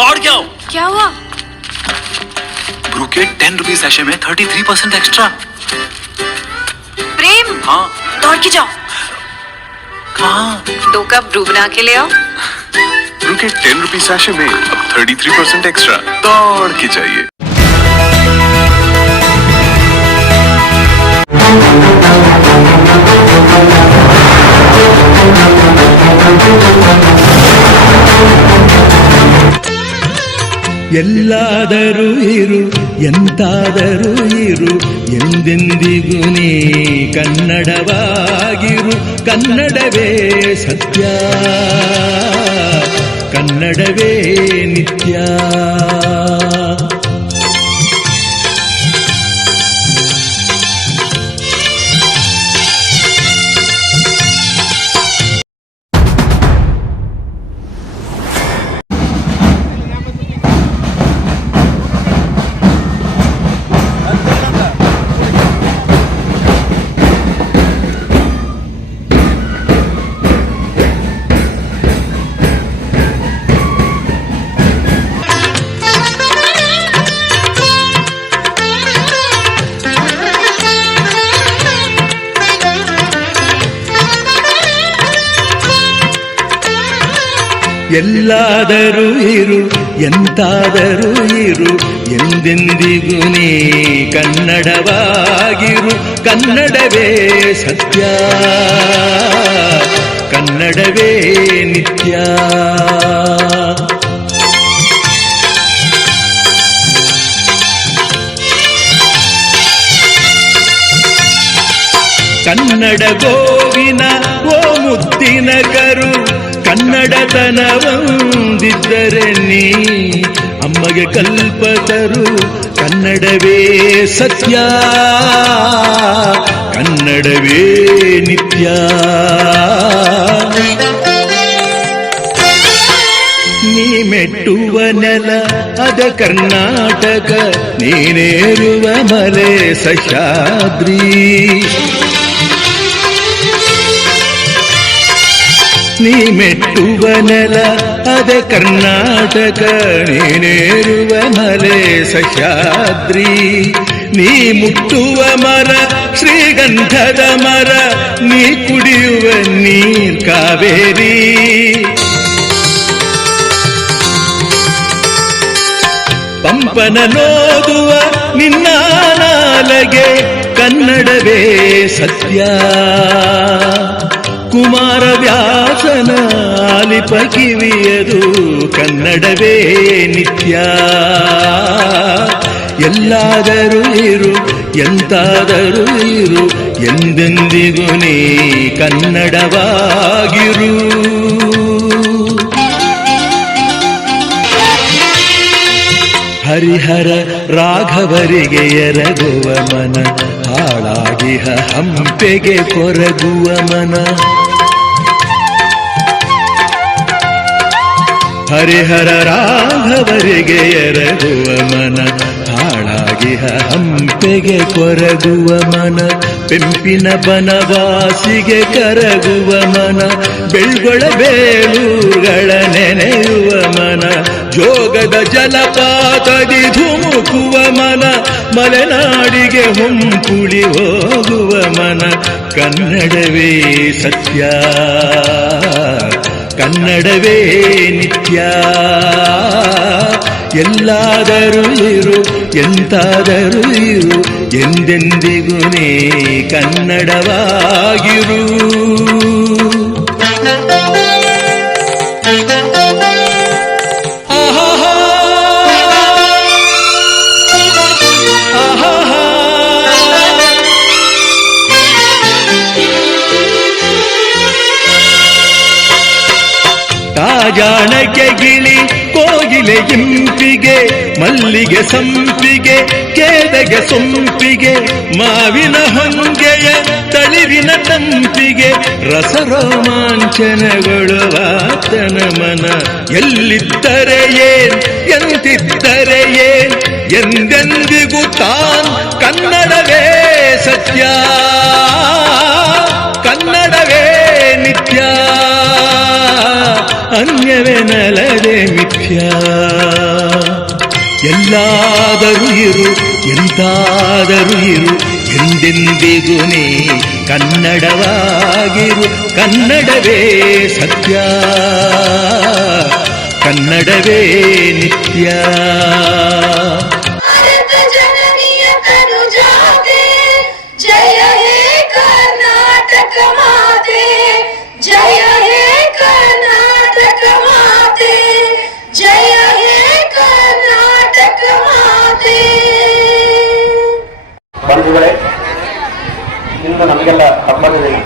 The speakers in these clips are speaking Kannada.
दौड़ क्या हो? क्या हुआ? ब्रू के 10 रुपीज सैशे में 33% एक्स्ट्रा। प्रेम, हाँ दौड़ के जाओ। कहाँ? 2 कप ब्रू बना के ले आओ। ब्रू के 10 रुपीज सैशे में अब 33% एक्स्ट्रा। दौड़ के चाहिए। ಎಲ್ಲಾದರೂ ಇರು ಎಂತಾದರೂ ಇರು ಎಂದೆಂದಿಗೂ ನೀ ಕನ್ನಡವಾಗಿರು. ಕನ್ನಡವೇ ಸತ್ಯ, ಕನ್ನಡವೇ ನಿತ್ಯ. ಎಲ್ಲಾದರೂ ಇರು ಎಂತಾದರೂ ಇರು ಎಂದೆಂದಿಗೂ ನೀ ಕನ್ನಡವಾಗಿರು. ಕನ್ನಡವೇ ಸತ್ಯ, ಕನ್ನಡವೇ ನಿತ್ಯ. ಕನ್ನಡ ಗೋವಿನ ಓ ಮುದ್ದಿನ ಕರು, ಕನ್ನಡತನವೊಂದಿದ್ದರೆ ನೀ ಅಮ್ಮಗೆ ಕಲ್ಪತರು. ಕನ್ನಡವೇ ಸತ್ಯ, ಕನ್ನಡವೇ ನಿತ್ಯ. ನೀ ಮೆಟ್ಟುವ ನೆಲ ಅದ ಕರ್ನಾಟಕ, ನೀನೇರುವ ಮಲೆ ಸಹ್ಯಾದ್ರಿ. ನೀ ಮೆಟ್ಟುವ ನೆಲ ಅದ ಕರ್ನಾಟಕ, ನೀನೇರುವ ಮಲೆ ಸಹ್ಯಾದ್ರಿ. ನೀ ಮುಟ್ಟುವ ಮರ ಶ್ರೀಗಂಧದ ಮರ, ನೀ ಕುಡಿಯುವ ನೀರ್ ಕಾವೇರಿ. ಪಂಪನ ನೋದುವ ನಿನ್ನ ನಾಲಗೆ, ಕನ್ನಡವೇ ಸತ್ಯ. ಕುಮಾರವ್ಯಾಸನ ಆಲಿಪ ಕಿವಿಯದು, ಕನ್ನಡವೇ ನಿತ್ಯ. ಎಲ್ಲಾದರೂ ಇರು ಎಂತಾದರೂ ಇರು ಎಂದೆಂದಿಗೂ ನೀ ಕನ್ನಡವಾಗಿರು. ಹರಿಹರ ರಾಘವರಿಗೆ ಎರಗುವ ಮನ, ಹಾಳಾಗಿಹ ಹಂಪೆಗೆ ಕೊರಗುವ ಮನ. ಹರಿಹರ ರಾಘವರಿಗೆ ಎರಗುವ ಮನ, ಹಾಳಾಗಿಹ ಹಂಪೆಗೆ ಕೊರಗುವ ಮನ. ಪೆಂಪಿನ ಬನವಾಸಿಗೆ ಕರಗುವ ಮನ, ಬೆಳ್ಗೊಳ ಬೇಲೂರುಗಳ ನೆನೆಯುವ ಮನ. ಜೋಗದ ಜಲಪಾತದಿ ಧುಮುಕುವ ಮನ, ಮಲೆನಾಡಿಗೆ ಹೊಂಕುಳಿ ಹೋಗುವ ಮನ. ಕನ್ನಡವೇ ಸತ್ಯ, ಕನ್ನಡವೇ ನಿತ್ಯ. ಎಲ್ಲಾದರೂ ಇರು ಎಂತಾದರೂ ಇರು ಎಂದೆಂದಿಗೂ ನೀ ಕನ್ನಡವಾಗಿರು. ಜಾಣಕ್ಕೆ ಗಿಳಿ ಕೋಗಿಲೆ ಇಂಪಿಗೆ, ಮಲ್ಲಿಗೆ ಸಂಪಿಗೆ ಕೇದಗೆ ಸೊಂಪಿಗೆ, ಮಾವಿನ ಹೊಂಗೆಯ ತಳಿರಿನ ತಂಪಿಗೆ, ರಸರೋಮಾಂಚನಗೊಳ್ಳುವ ಆತನ ಮನ. ಎಲ್ಲಿದ್ದರೆ ಏನ್ ಎಂತಿದ್ದರೆ ಏನ್ ಎಂದೆಂದಿಗೂ ತಾನ್ ಕನ್ನಡವೇ ಸತ್ಯ, ಕನ್ನಡವೇ ನಿತ್ಯ. ಅನ್ಯವೆನಲದೆ ಮಿಥ್ಯ. ಎಲ್ಲಾದರೂ ಇರು ಎಂತಾದರೂ ಇರು ಎಂದೆಂದಿಗೂ ನೀ ಕನ್ನಡವಾಗಿರು. ಕನ್ನಡವೇ ಸತ್ಯ, ಕನ್ನಡವೇ ನಿತ್ಯ. ಭಾರತ ಜನನಿಯ ತನುಜಾತೆ ಜಯ ಹೇ ಕರ್ನಾಟಕ ಮಾತೆ, ಜಯ ಹೇ ಕರ್ನಾಟಕ ಮಾತೆ, ಜಯ ಹೇ ಕರ್ನಾಟಕ ಮಾತೆ. ಬಂಧುಗಳೇ, ಇಂದು ನಮಗೆಲ್ಲ ಹಬ್ಬದ ದಿನ.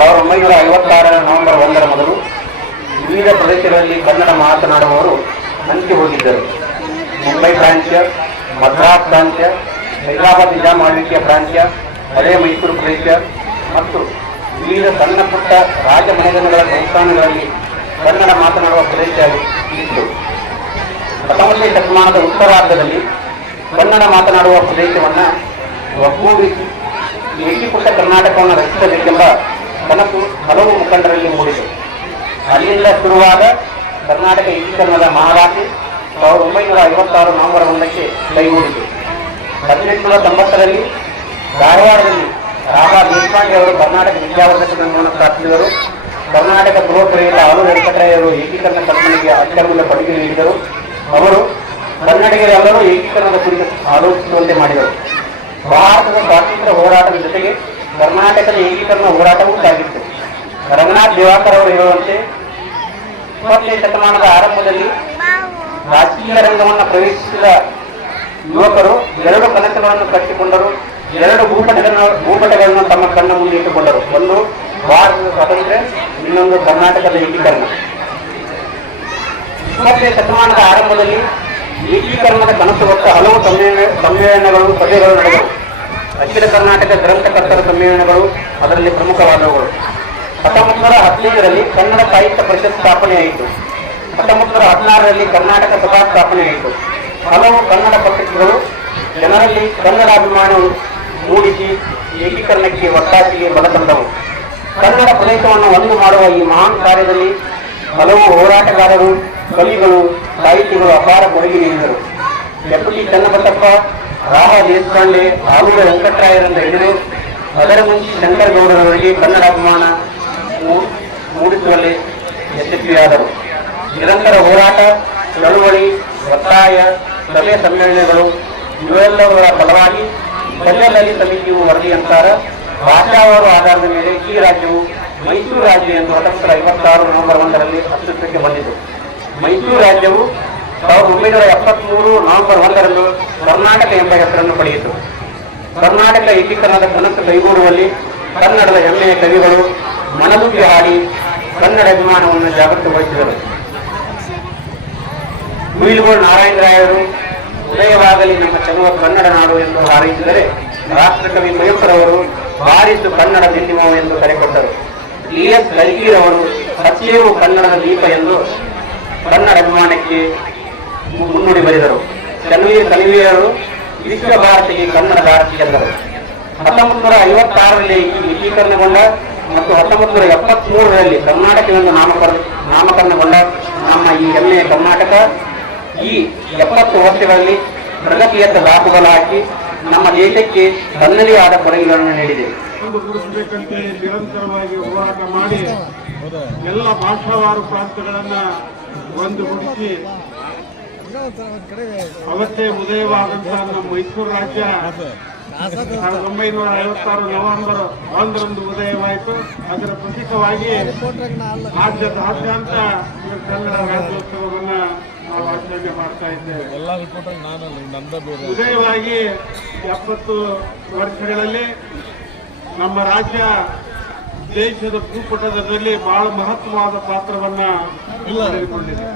1956 ನವೆಂಬರ್ 1 ಮೊದಲು ವಿವಿಧ ಪ್ರದೇಶಗಳಲ್ಲಿ ಕನ್ನಡ ಮಾತನಾಡುವವರು ಹಂಚಿ ಹೋಗಿದ್ದರು. ಮುಂಬೈ ಪ್ರಾಂತ್ಯ, ಮದ್ರಾಸ್ ಪ್ರಾಂತ್ಯ, ಹೈದರಾಬಾದ್ ನಿಜಾಮ್ ಆಳ್ವಿಕೆಯ ಪ್ರಾಂತ್ಯ, ಹಳೆ ಮೈಸೂರು ಪ್ರದೇಶ ಮತ್ತು ವಿವಿಧ ಸಣ್ಣ ಪುಟ್ಟ ರಾಜಮನೆತನಗಳ ಸಂಸ್ಥಾನಗಳಲ್ಲಿ ಕನ್ನಡ ಮಾತನಾಡುವ ಪ್ರದೇಶ ಇತ್ತು. 19ನೇ ಶತಮಾನದ ಉತ್ತರಾರ್ಧದಲ್ಲಿ ಕನ್ನಡ ಮಾತನಾಡುವ ಪ್ರದೇಶವನ್ನು ಒಗ್ಗೂಡಿಸಿ ಏಕೀಕೃತ ಕರ್ನಾಟಕವನ್ನು ರಚಿಸಬೇಕೆಂಬ ಕನಸು ಹಲವು ಮುಖಂಡರಲ್ಲಿ ಮೂಡಿದೆ. ಅಲ್ಲಿಂದ ಶುರುವಾದ ಕರ್ನಾಟಕ ಏಕೀಕರಣದ ಮಹಾರಾತ್ರಿ 1956 ನವೆಂಬರ್ 1ಕ್ಕೆ ಕೈಗೂಡಿತು. 1890ರಲ್ಲಿ ಧಾರವಾಡದಲ್ಲಿ ರಾಮಾ ದೇಶಪಾಂಡೆ ಅವರು ಕರ್ನಾಟಕ ವಿದ್ಯಾವರ್ಧಕವನ್ನು ಸ್ಥಾಪಿಸಿದರು. ಕರ್ನಾಟಕ ಗೃಹಪುರಿಯಿಂದ ಆಳು ವೆಂಕಟರಾಯರು ಏಕೀಕರಣ ಕಲ್ಪನೆಗೆ ಅತ್ಯಮೂಲ್ಯ ಕೊಡುಗೆ ನೀಡಿದರು. ಅವರು ಕನ್ನಡಿಗರೆಲ್ಲರೂ ಏಕೀಕರಣದ ಕುರಿತು ಆಲೋಚಿಸುವಂತೆ ಮಾಡಿದರು. ಭಾರತದ ಸ್ವಾತಂತ್ರ್ಯ ಹೋರಾಟದ ಜೊತೆಗೆ ಕರ್ನಾಟಕದ ಏಕೀಕರಣ ಹೋರಾಟವೂ ಸಾಗಿತ್ತು. ರಂಗನಾಥ್ ದಿವಾಕರ್ ಅವರು ಹೇಳುವಂತೆ 20ನೇ ಶತಮಾನದ ಆರಂಭದಲ್ಲಿ ರಾಜಕೀಯ ರಂಗವನ್ನು ಪ್ರವೇಶಿಸಿದ ಯುವಕರು 2 ಕನಸುಗಳನ್ನು ಕಟ್ಟಿಕೊಂಡರು. 2 ಭೂಪಟಗಳನ್ನು ತಮ್ಮ ಕಣ್ಣ ಮುಂದೆ ಇಟ್ಟುಕೊಂಡರು. ಒಂದು ಭಾರತದ ಸ್ವಾತಂತ್ರ್ಯ, ಇನ್ನೊಂದು ಕರ್ನಾಟಕದ ಏಕೀಕರಣ. 20ನೇ ಶತಮಾನದ ಆರಂಭದಲ್ಲಿ ಏಕೀಕರಣದ ಕನಸು ಹೊತ್ತ ಹಲವು ಸಮ್ಮೇಳನಗಳು, ಸಭೆಗಳು ನಡೆದವು. ಅಖಿಲ ಕರ್ನಾಟಕ ಗ್ರಂಥಕರ್ತರ ಸಮ್ಮೇಳನಗಳು ಅದರಲ್ಲಿ ಪ್ರಮುಖವಾದವುಗಳು. 1915ರಲ್ಲಿ ಕನ್ನಡ ಸಾಹಿತ್ಯ ಪರಿಷತ್ ಸ್ಥಾಪನೆಯಾಯಿತು. 1916ರಲ್ಲಿ ಕರ್ನಾಟಕ ಸಭಾ ಸ್ಥಾಪನೆಯಾಯಿತು. ಹಲವು ಕನ್ನಡ ಪತ್ರಿಕೆಗಳು ಜನರಲ್ಲಿ ಕನ್ನಡಾಭಿಮಾನ ಮೂಡಿಸಿ ಏಕೀಕರಣಕ್ಕೆ ಒತ್ತಾಸೆಗೆ ಬಲ ತಂದವು. ಕನ್ನಡ ಪ್ರದೇಶವನ್ನು ಒಂದು ಮಾಡುವ ಈ ಮಹಾನ್ ಕಾರ್ಯದಲ್ಲಿ ಹಲವು ಹೋರಾಟಗಾರರು, ಕವಿಗಳು, ಸಾಹಿತಿಗಳು ಅಪಾರ ಕೊಡುಗೆ ನೀಡಿದರು. ಡೆಪ್ಯೂಟಿ ಚನ್ನಬಸಪ್ಪ, ರಾಮಾ ದೇಶಪಾಂಡೆ, ಆಲೂರು ವೆಂಕಟರಾಯರಿಂದ ಹಿಡಿದು ಅದರ ಮುಂಚೆ ಶಂಕರಗೌಡರವರಿಗೆ ಕನ್ನಡಾಭಿಮಾನ ಮೂಡಿಸುವಲ್ಲಿ ಯಶಸ್ವಿಯಾದರು. ನಿರಂತರ ಹೋರಾಟ, ಚಳುವಳಿ, ಒತ್ತಾಯ, ಸಭೆ ಸಮ್ಮೇಳನಗಳು ಇವೆಲ್ಲವರ ಫಲವಾಗಿ ಕನ್ನಡದಲ್ಲಿ ಸಮಿತಿಯು ವರದಿಯಂತಾರ ಭಾಷಾವಾರು ಆಧಾರದ ಮೇಲೆ ಈ ರಾಜ್ಯವು ಮೈಸೂರು ರಾಜ್ಯ ಎಂದು 1956 ನವೆಂಬರ್ 1ರಲ್ಲಿ ಅಸ್ತಿತ್ವಕ್ಕೆ ಬಂದಿತು. ಮೈಸೂರು ರಾಜ್ಯವು 1973 ನವೆಂಬರ್ 1ರಂದು ಕರ್ನಾಟಕ ಎಂಬ ಹೆಸರನ್ನು ಪಡೆಯಿತು. ಕರ್ನಾಟಕ ಏಕೀಕರಣದ ಕನಸು ಕೈಗೂಡುವಲ್ಲಿ ಕನ್ನಡದ ಹೆಮ್ಮೆಯ ಕವಿಗಳು ಮನದುಂಬಿ ಹಾಡಿ ಕನ್ನಡ ಅಭಿಮಾನವನ್ನು ಜಾಗೃತಗೊಳಿಸಿದರು. ಉಯಿಲುಗೋಳು ನಾರಾಯಣರಾಯರು ಉದಯವಾಗಲಿ ನಮ್ಮ ಚೆಲುವ ಕನ್ನಡ ನಾಡು ಎಂದು ಹಾರೈಸಿದರೆ, ರಾಷ್ಟ್ರಕವಿ ಕುವೆಂಪುರವರು ಬಾರಿಸು ಕನ್ನಡ ದಿಟ್ಟಿಮವು ಎಂದು ಕರೆಕೊಟ್ಟರು. ಟಿ.ಎಸ್. ಕಲ್ಕೀರವರು ಸತ್ಯವೂ ಕನ್ನಡದ ದೀಪ ಎಂದು ಕನ್ನಡ ಅಭಿಮಾನಕ್ಕೆ ಮುನ್ನುಡಿ ಬರೆದರು. ಕಲಿವೆಯರು ವಿಶ್ವ ಭಾರತಿಗೆ ಕನ್ನಡ ಭಾರತಿ ಎಂದರು. 1956ರಲ್ಲಿ ಏಕೀಕರಣಗೊಂಡ ಮತ್ತು 1973ರಲ್ಲಿ ಕರ್ನಾಟಕವೆಂದು ನಾಮಕರಣಗೊಂಡ ನಮ್ಮ ಈ ಹೆಮ್ಮೆಯ ಕರ್ನಾಟಕ ಈ 70 ವರ್ಷಗಳಲ್ಲಿ ಪ್ರಗತಿಯತ್ತ ದಾಪುಗಾಲು ಹಾಕಿ ನಮ್ಮ ದೇಶಕ್ಕೆ ತನ್ನದೇ ಆದ ಕೊಡುಗೆಗಳನ್ನು ನೀಡಿದೆ. ಒಂದುಗೂಡಿಸಬೇಕಂತೇಳಿ ನಿರಂತರವಾಗಿ ಹೋರಾಟ ಮಾಡಿ ಎಲ್ಲ ಭಾಷಾವಾರು ಪ್ರಾಂತಗಳನ್ನ ಒಂದುಗೂಡಿಸಿ ಅವತ್ತೇ ಉದಯವಾದಂತಹ ನಮ್ಮ ಮೈಸೂರು ರಾಜ್ಯ 1956 ನವೆಂಬರ್ 1ರಂದು ಉದಯವಾಯಿತು. ಅದರ ಪ್ರತೀಕವಾಗಿ ರಾಜ್ಯಾದ್ಯಂತ ಕನ್ನಡ ರಾಜ್ಯೋತ್ಸವವನ್ನ ನಾವು ಆಚರಣೆ ಮಾಡ್ತಾ ಇದ್ದೇವೆ. ಉದಯವಾಗಿ 70 ವರ್ಷಗಳಲ್ಲಿ ನಮ್ಮ ರಾಜ್ಯ ದೇಶದ ಭೂಪಟದಲ್ಲಿ ಬಹಳ ಮಹತ್ವವಾದ ಪಾತ್ರವನ್ನ ತೆಗೆದುಕೊಂಡಿದೆ.